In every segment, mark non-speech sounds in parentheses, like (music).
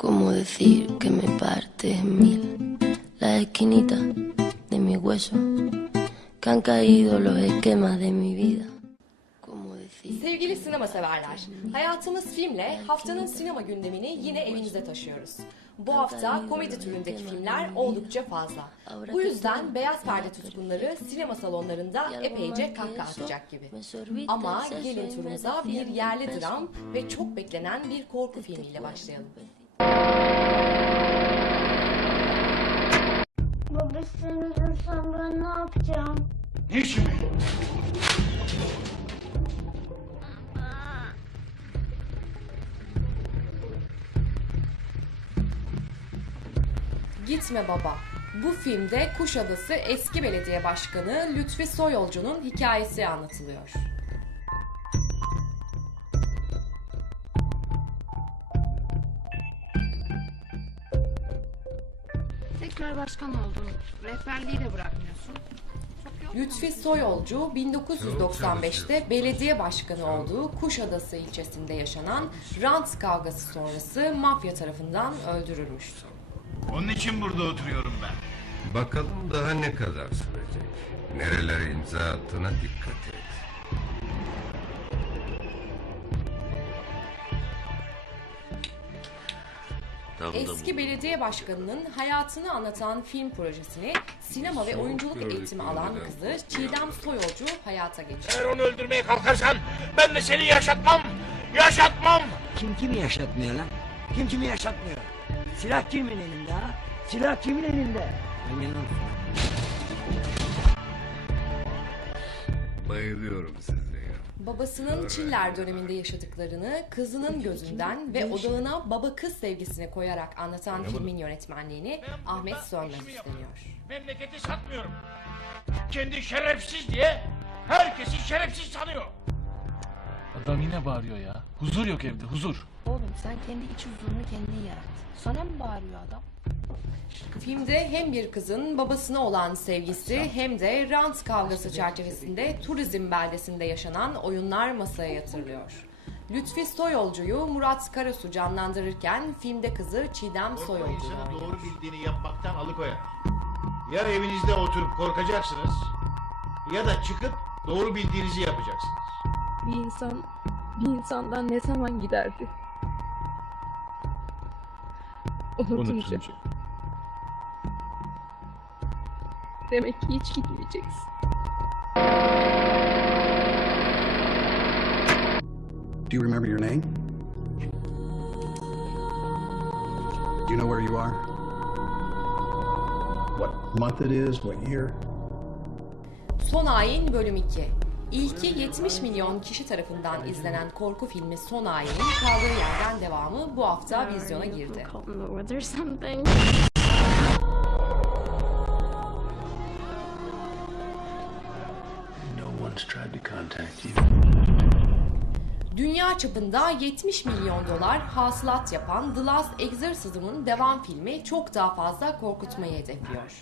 ¿Cómo decir que me partes mil las esquinitas de mi hueso? Que han caído los esquemas de mi vida. Sevgili sinema severler, hayatımız filmle haftanın sinema gündemini yine evinize taşıyoruz. Bu hafta komedi türündeki filmler oldukça fazla. Bu yüzden beyaz perde tutkunları sinema salonlarında epeyce kahkaha atacak gibi. Ama gelin turumuza bir yerli dram ve çok beklenen bir korku filmiyle başlayalım. Baba sen ölürsen ben ne yapacağım? Hiç mi? Gitme Baba. Bu filmde Kuşadası eski belediye başkanı Lütfi Soyolcu'nun hikayesi anlatılıyor. Başkan oldun. Rehberliği de bırakmıyorsun. Lütfi Soyolcu 1995'te belediye başkanı olduğu Kuşadası ilçesinde yaşanan rant kavgası sonrası mafya tarafından öldürülmüş. Onun için burada oturuyorum ben. Bakalım daha ne kadar sürecek. Nerelere imza attığına dikkat et. Eski belediye başkanının hayatını anlatan film projesini sinema ve oyunculuk eğitimi alan kızı Çiğdem Soyolcu hayata geçirdi. Eğer onu öldürmeye kalkarsan ben de seni yaşatmam. Yaşatmam. Kim kimi yaşatmıyor lan? Kim kimi yaşatmıyor? Silah kimin elinde ha? Silah kimin elinde? Bayılıyorum size. Babasının Çiller döneminde yaşadıklarını kızının gözünden ve odağına baba kız sevgisini koyarak anlatan filmin yönetmenliğini Ahmet Sönmez üstleniyor. Memleketi satmıyorum. Kendi şerefsiz diye herkesi şerefsiz sanıyor. Adam yine bağırıyor ya. Huzur yok evde, huzur. Oğlum sen kendi iç huzurunu kendin yarat. Sana mı bağırıyor adam? Filmde hem bir kızın babasına olan sevgisi hem de rant kavgası çerçevesinde turizm beldesinde yaşanan oyunlar masaya yatırılıyor. Lütfi Soyolcu'yu Murat Karasu canlandırırken filmde kızı Çiğdem Korkma Soyolcu insanı oynuyor. doğru bildiğini yapmaktan alıkoyar. Ya evinizde oturup korkacaksınız ya da çıkıp doğru bildiğinizi yapacaksınız. Bir insan bir insandan ne zaman giderdi? Unutunca. Demek ki hiç gitmeyeceksin. Do you remember your name? Do you know where you are? What month it is, what year? Son Ayin Bölüm 2 İlki 70 milyon kişi tarafından izlenen korku filmi Son Ayin'in kaldığı yerden devamı bu hafta vizyona girdi. Dünya çapında 70 milyon dolar hasılat yapan The Last Exorcism'ın devam filmi çok daha fazla korkutmayı hedefliyor.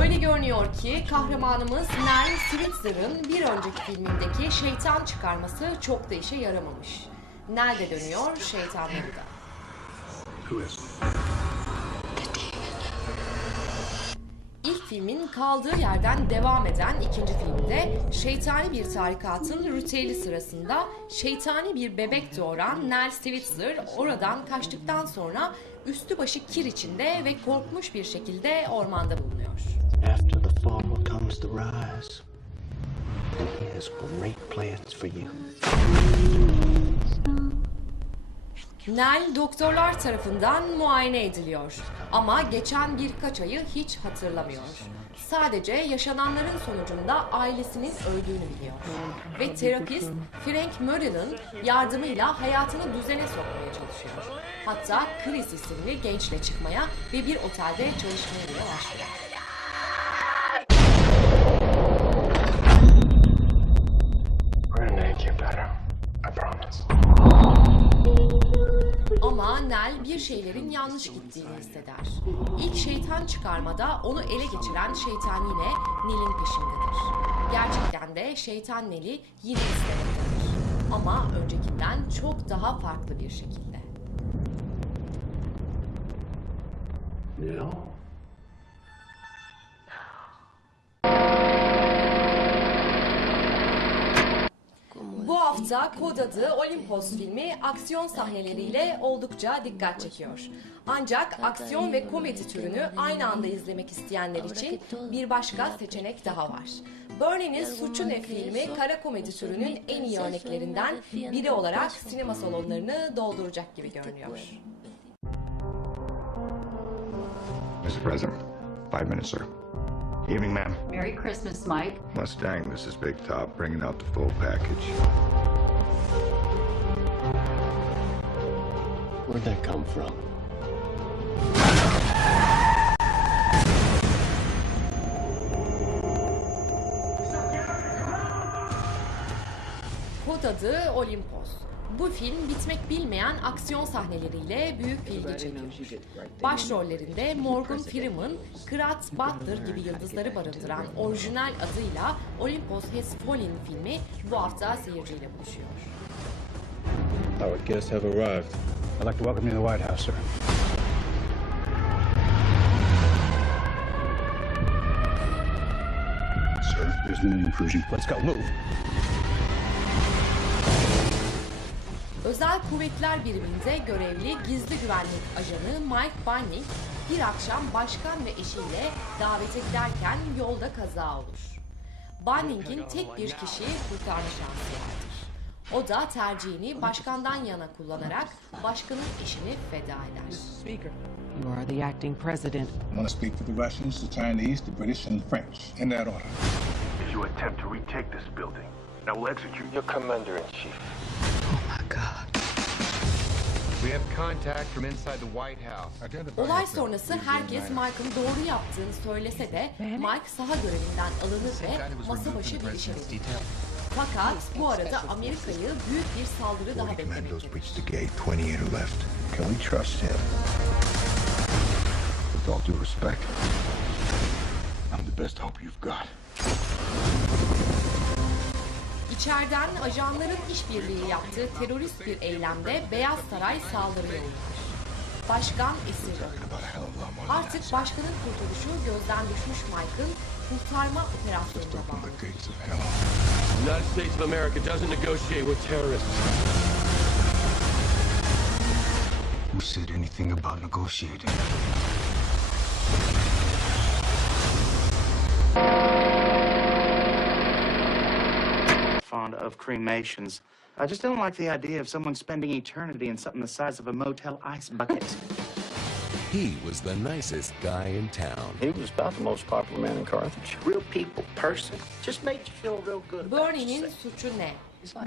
Öyle görünüyor ki kahramanımız Nell Switzer'ın bir önceki filmindeki şeytan çıkarması çok da işe yaramamış. Nell de dönüyor, şeytanları da. İlk filmin kaldığı yerden devam eden ikinci filmde şeytani bir tarikatın ritüeli sırasında şeytani bir bebek doğuran Nell Switzer oradan kaçtıktan sonra üstü başı kir içinde ve korkmuş bir şekilde ormanda bulunuyor. After the fall comes the rise. He has great plans for you. Nell doktorlar tarafından muayene ediliyor ama geçen birkaç ayı hiç hatırlamıyor. Sadece yaşananların sonucunda ailesinin öldüğünü biliyor. Ve terapist Frank Merrill'ın yardımıyla hayatını düzene sokmaya çalışıyor. Hatta Chris isimli gençle çıkmaya ve bir otelde çalışmaya bile başlıyor. We're you. Ama Nell bir şeylerin yanlış gittiğini hisseder. İlk şeytan çıkarmada onu ele geçiren şeytan yine Nil'in peşindedir. gerçekten de şeytan Neli yine istemektedir. Ama öncekinden çok daha farklı bir şekilde. No. Hafta Kod adı Olimpos filmi aksiyon sahneleriyle oldukça dikkat çekiyor. Ancak aksiyon ve komedi türünü aynı anda izlemek isteyenler için bir başka seçenek daha var. Bernie'nin Suçu Ne filmi kara komedi türünün en iyi örneklerinden biri olarak sinema salonlarını dolduracak gibi görünüyor. Mr. President, five minutes, sir. Evening, ma'am. Merry Christmas, Mike. Mustang, this is Big Top, bringing out the full package. Where'd that come from? Kod adı Olimpos. Bu film bitmek bilmeyen aksiyon sahneleriyle büyük ilgi çekiyor. Başrollerinde Morgan Freeman, Krat Butler gibi yıldızları barındıran orijinal adıyla Olympus Has Fallen filmi bu hafta seyirciyle buluşuyor. Our guests have arrived. I'd like to welcome you to the White House, sir. Sir, there's been an intrusion. Let's go. Move. Özel Kuvvetler Biriminde görevli gizli güvenlik ajanı Mike Bunning bir akşam başkan ve eşiyle davete giderken yolda kaza olur. Bunning'in tek bir kişiyi kurtarma şansı vardır. O da tercihini başkandan yana kullanarak başkanın eşini feda eder. You are the acting president. I want to speak for the Russians, the Chinese, the British, and the French, in that order. If you attempt to retake this building, I will execute Your commander in chief. We have contact from inside the White House. Olay sonrası herkes Mike'ın doğru yaptığını söylese de Mike saha görevinden alınır ve masa başı bir işe verilir. Fakat bu arada Amerika'yı büyük bir saldırı daha beklemektedir. Reached the gate, 28 are left. Can we trust him? With all due respect, I'm the best hope you've got. İçeriden ajanların işbirliği yaptığı terörist bir eylemde Beyaz Saray saldırıya uğrar. Başkan esir. Artık başkanın kurtuluşu gözden düşmüş Mike'ın kurtarma operasyonuna bağlı. The United States of America doesn't negotiate with terrorists. Who said anything about negotiating? Of cremations. I just don't like the idea of someone spending eternity in something the size of a motel ice bucket. He was the nicest guy in town. He was about the most popular man in Carthage. Real people, person. Just made you feel real good. Bernie'nin suçu ne?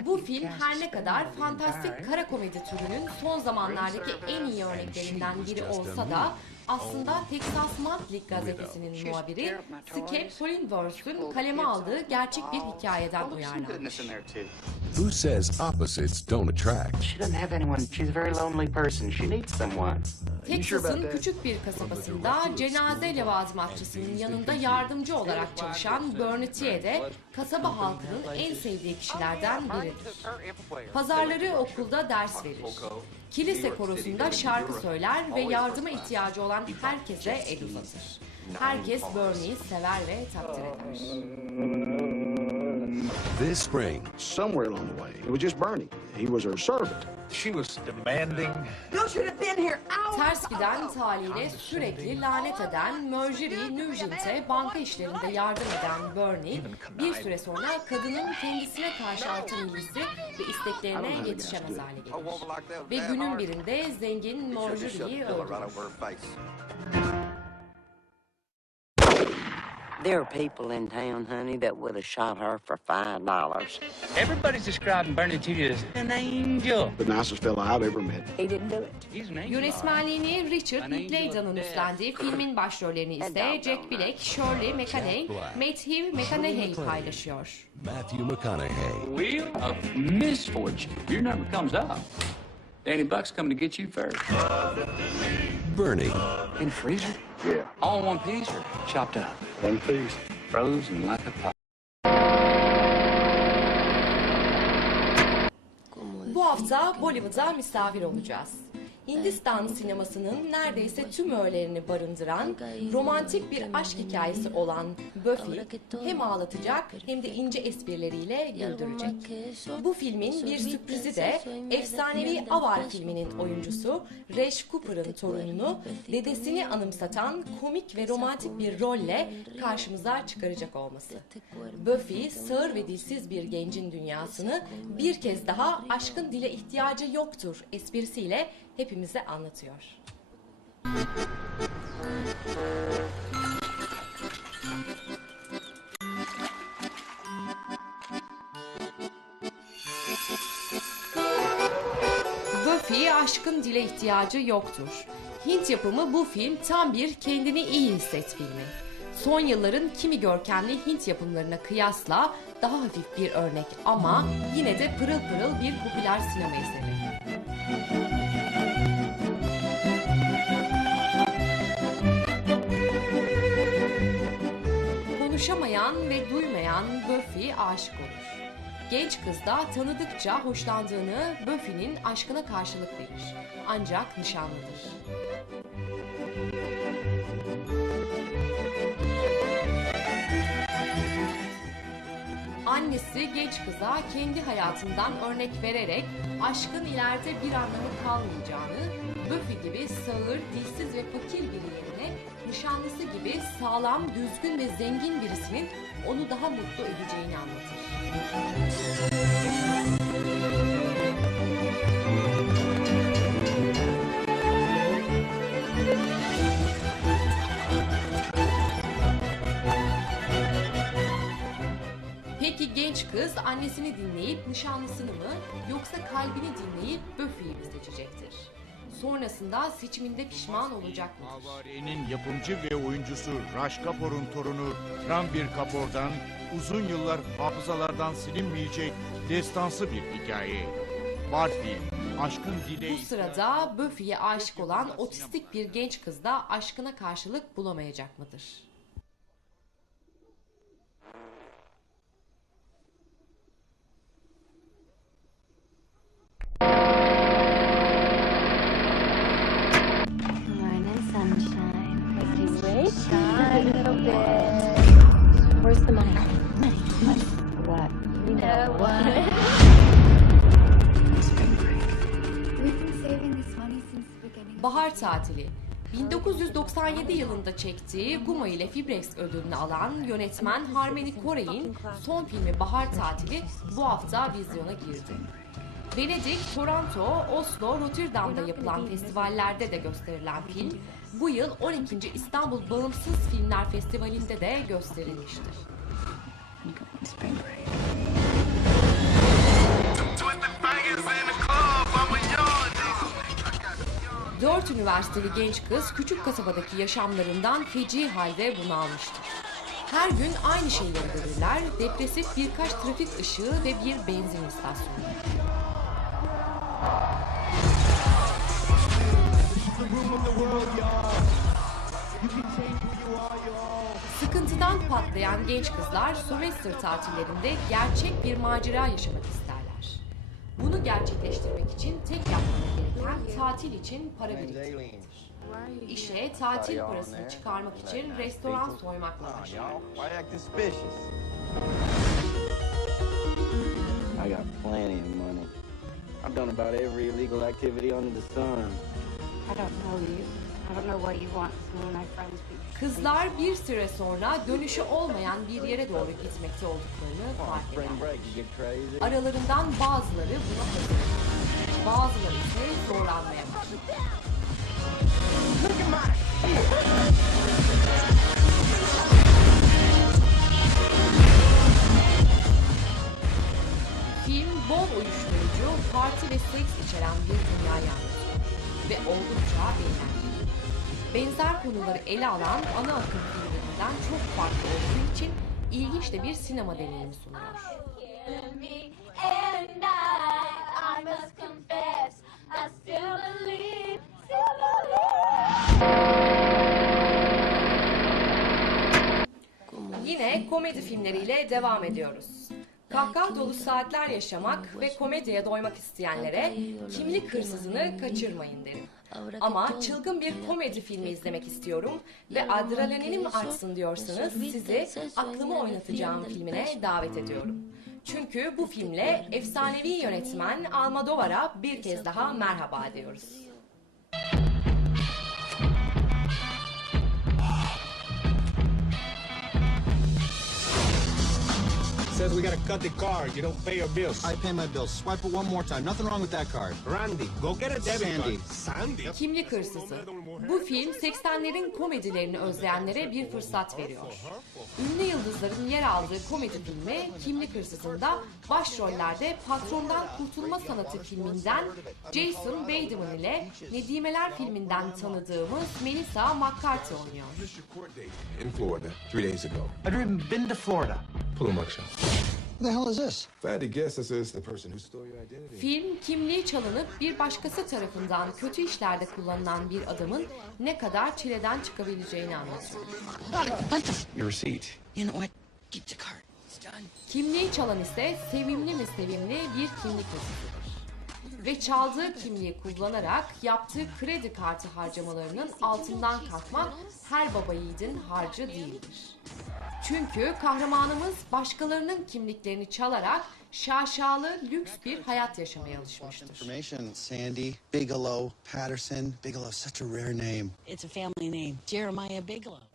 Bu film her ne kadar fantastik kara komedi türünün son zamanlardaki en iyi örneklerinden biri olsa da aslında Texas Monthly gazetesinin muhabiri Skip Hollingworth'un kaleme aldığı gerçek bir hikayeden uyarlanmış. Who says opposites don't attract? She doesn't have anyone. She's a very lonely person. She needs someone. Texas'ın küçük bir kasabasında cenaze levazımatçısının yanında yardımcı olarak çalışan Bernie de kasaba halkının en sevdiği kişilerden biridir. Pazarları okulda ders verir. Kilise korosunda şarkı söyler ve yardıma ihtiyacı olan herkese el uzatır. Herkes Bernie'yi sever ve takdir eder. (laughs) This spring, Somewhere along the way, it was just Bernie. He was her servant. She was demanding. You should have been here hours Ters giden talihine sürekli lanet eden Marjorie Nugent'e banka işlerinde yardım eden Bernie, bir süre sonra kadının kendisine karşı artan ilgisi ve isteklerine yetişemez hale gelir. Ve günün birinde zengin Marjorie'yi öldürür. There are people in town, honey, that would have shot her for five dollars. Everybody's describing Bernie to you as an angel. The nicest fella I've ever met. He didn't do it. He's an angel. Yönetmenliğini Richard Linklater'ın üstlendiği filmin başrollerini ise Jack Black, Shirley MacLaine, Matthew McConaughey paylaşıyor. Matthew McConaughey. Wheel of misfortune. Your number comes up. Danny Buck's coming to get you first. Bernie. In freezer? Yeah. All in one piece or chopped up? One thing, frozen like a pot. Bu hafta Bollywood'a misafir olacağız. Hindistan sinemasının neredeyse tüm öğelerini barındıran romantik bir aşk hikayesi olan Buffy hem ağlatacak hem de ince esprileriyle güldürecek. Bu filmin bir sürprizi de efsanevi Avar filminin oyuncusu Resh Cooper'ın torununu dedesini anımsatan komik ve romantik bir rolle karşımıza çıkaracak olması. Buffy sağır ve dilsiz bir gencin dünyasını bir kez daha aşkın dile ihtiyacı yoktur esprisiyle hepimize anlatıyor. Buffy aşkın dile ihtiyacı yoktur. Hint yapımı bu film tam bir kendini iyi hisset filmi. Son yılların kimi görkemli Hint yapımlarına kıyasla daha hafif bir örnek ama yine de pırıl pırıl bir popüler sinema eseri. Konuşamayan ve duymayan Buffy aşık olur. Genç kız da tanıdıkça hoşlandığını Buffy'nin aşkına karşılık verir. Ancak nişanlıdır. Annesi genç kıza kendi hayatından örnek vererek aşkın ileride bir anlamı kalmayacağını, Buffy gibi sağır, dilsiz ve fakir biri yerine nişanlısı gibi sağlam, düzgün ve zengin birisinin onu daha mutlu edeceğini anlatır. Peki genç kız annesini dinleyip nişanlısını mı yoksa kalbini dinleyip Buffy'yi mi seçecektir? Sonrasında seçiminde pişman olacak mıdır? Avare'nin yapımcı ve oyuncusu Raj Kapoor'un torunu Ranbir Kapoor'dan uzun yıllar hafızalardan silinmeyecek destansı bir hikaye. Barfi, aşkın dile Bu sırada Buffy'ye aşık olan otistik bir genç kız da aşkına karşılık bulamayacak mıdır? Bahar tatili. 1997 yılında çektiği Guma ile Fibrex ödülünü alan yönetmen Harmony Koray'ın son filmi Bahar Tatili bu hafta vizyona girdi. Venedik, Toronto, Oslo, Rotterdam'da yapılan festivallerde de gösterilen film, bu yıl 12. İstanbul Bağımsız Filmler Festivali'nde de gösterilmiştir. Dört üniversiteli genç kız küçük kasabadaki yaşamlarından feci halde bunalmıştır. Her gün aynı şeyleri görürler, depresif birkaç trafik ışığı ve bir benzin istasyonu. Sıkıntıdan patlayan genç kızlar sömestr tatillerinde gerçek bir macera yaşamak isterler. Bunu gerçekleştirmek için tek yapmaları gereken tatil için para biriktirmek. İşe tatil parasını çıkarmak için restoran soymakla başlar. Why act suspicious? I got plenty of money. I've done about every illegal activity under the sun. I don't know you. I don't know what you want. Some of my friends be Kızlar bir süre sonra dönüşü olmayan bir yere doğru gitmekte olduklarını fark eder. Aralarından bazıları buna hazır. Bazıları ise zorlanmaya başlar. Film bol uyuşturucu, parti ve seks içeren bir dünyayı anlatıyor. Ve oldukça eğlenceli. Benzer konuları ele alan ana akım filmlerinden çok farklı olduğu için ilginç de bir sinema deneyimi sunuyor. Yine komedi filmleriyle devam ediyoruz. Kahkaha dolu saatler yaşamak ve komediye doymak isteyenlere kimlik hırsızını kaçırmayın derim. Ama çılgın bir komedi filmi izlemek istiyorum ve adrenalinim artsın diyorsanız sizi aklımı oynatacağım filmine davet ediyorum. Çünkü bu filmle efsanevi yönetmen Almodovar'a bir kez daha merhaba diyoruz. Says we gotta cut the card. You don't pay your bills. I pay my bills. Swipe it one more time. Nothing wrong with that card. Randy, go get a debit Sandy. card. Sandy. Kimlik Hırsızı. Bu film 80'lerin komedilerini özleyenlere bir fırsat veriyor. Ünlü yıldızların yer aldığı komedi filmi Kimlik Hırsızı'nda başrollerde Patrondan Kurtulma Sanatı filminden Jason Bateman ile Nedimeler filminden tanıdığımız Melissa McCarthy oynuyor. in Florida three days ago. Even been to Florida. Pull a mugshot. What the hell is this? If I had to guess, this is the person who stole your identity. Film kimliği çalınıp bir başkası tarafından kötü işlerde kullanılan bir adamın ne kadar çileden çıkabileceğini anlatıyor. Your receipt. You know what? Keep the card. It's done. Kimliği çalan ise sevimli mi sevimli bir kimlik hırsızıdır. Ve çaldığı kimliği kullanarak yaptığı kredi kartı harcamalarının altından kalkmak her baba yiğidin harcı değildir. Çünkü kahramanımız başkalarının kimliklerini çalarak şaşalı lüks bir hayat yaşamaya alışmıştır. Information. Sandy, Bigelow, Patterson. Bigelow, such a rare name. It's a family name. Jeremiah Bigelow.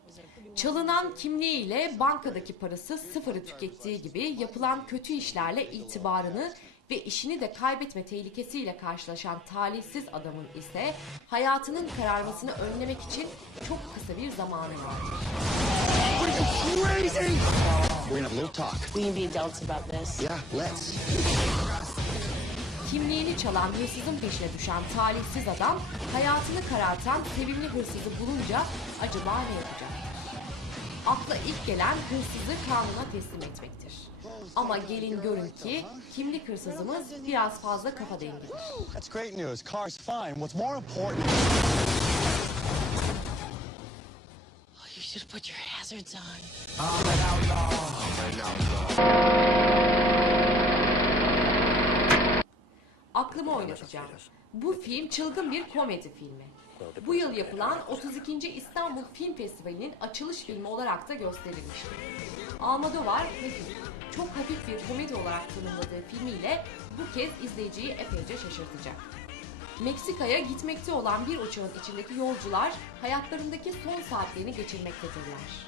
Çalınan kimliğiyle bankadaki parası sıfırı tükettiği gibi yapılan kötü işlerle itibarını ve işini de kaybetme tehlikesiyle karşılaşan talihsiz adamın ise hayatının kararmasını önlemek için çok kısa bir zamanı vardır. Crazy! We're gonna have a little talk. We can be adults about this. Yeah, let's. Kimliğini çalan hırsızın peşine düşen talihsiz adam hayatını karartan sevimli hırsızı bulunca acaba ne yapacak? Akla ilk gelen hırsızı kanuna teslim etmektir. Ama gelin görün ki kimlik hırsızımız biraz fazla kafa dengidir. That's great news. Car's fine. What's more important? Should put your hazards on. Aklımı oynatacağım. Bu film çılgın bir komedi filmi. Bu yıl yapılan 32. İstanbul Film Festivali'nin açılış filmi olarak da gösterilmiştir. Almodovar hafif, çok hafif bir komedi olarak tanımladığı filmiyle bu kez izleyiciyi epeyce şaşırtacak. Meksika'ya gitmekte olan bir uçağın içindeki yolcular hayatlarındaki son saatlerini geçirmektedirler.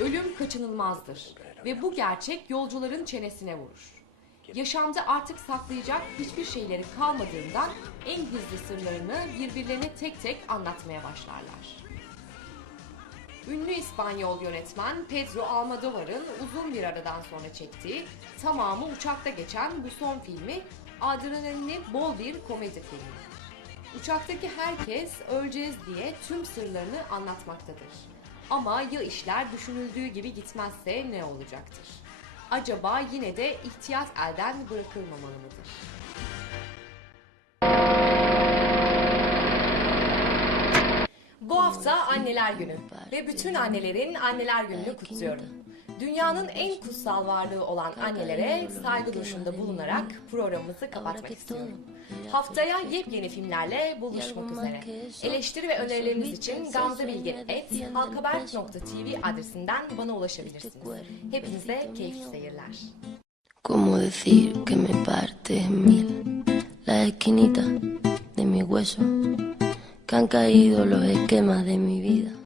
Ölüm kaçınılmazdır ve bu gerçek yolcuların çenesine vurur. Yaşamda artık saklayacak hiçbir şeyleri kalmadığından en gizli sırlarını birbirlerine tek tek anlatmaya başlarlar. Ünlü İspanyol yönetmen Pedro Almodovar'ın uzun bir aradan sonra çektiği, tamamı uçakta geçen bu son filmi adrenalini bol bir komedi filmi. Uçaktaki herkes öleceğiz diye tüm sırlarını anlatmaktadır. Ama ya işler düşünüldüğü gibi gitmezse ne olacaktır? Acaba yine de ihtiyat elden bırakılmamalı mıdır? Hafta Anneler Günü ve bütün annelerin Anneler Günü'nü kutluyorum. Dünyanın en kutsal varlığı olan annelere saygı duruşunda bulunarak programımızı kapatmak istiyorum. Haftaya yepyeni filmlerle buluşmak üzere. Eleştiri ve önerileriniz için gamzebilge.halkaberk.tv adresinden bana ulaşabilirsiniz. Hepinize keyifli seyirler. ¿Cómo decir que me partes mil la esquinita de mi hueso? Que han caído los esquemas de mi vida.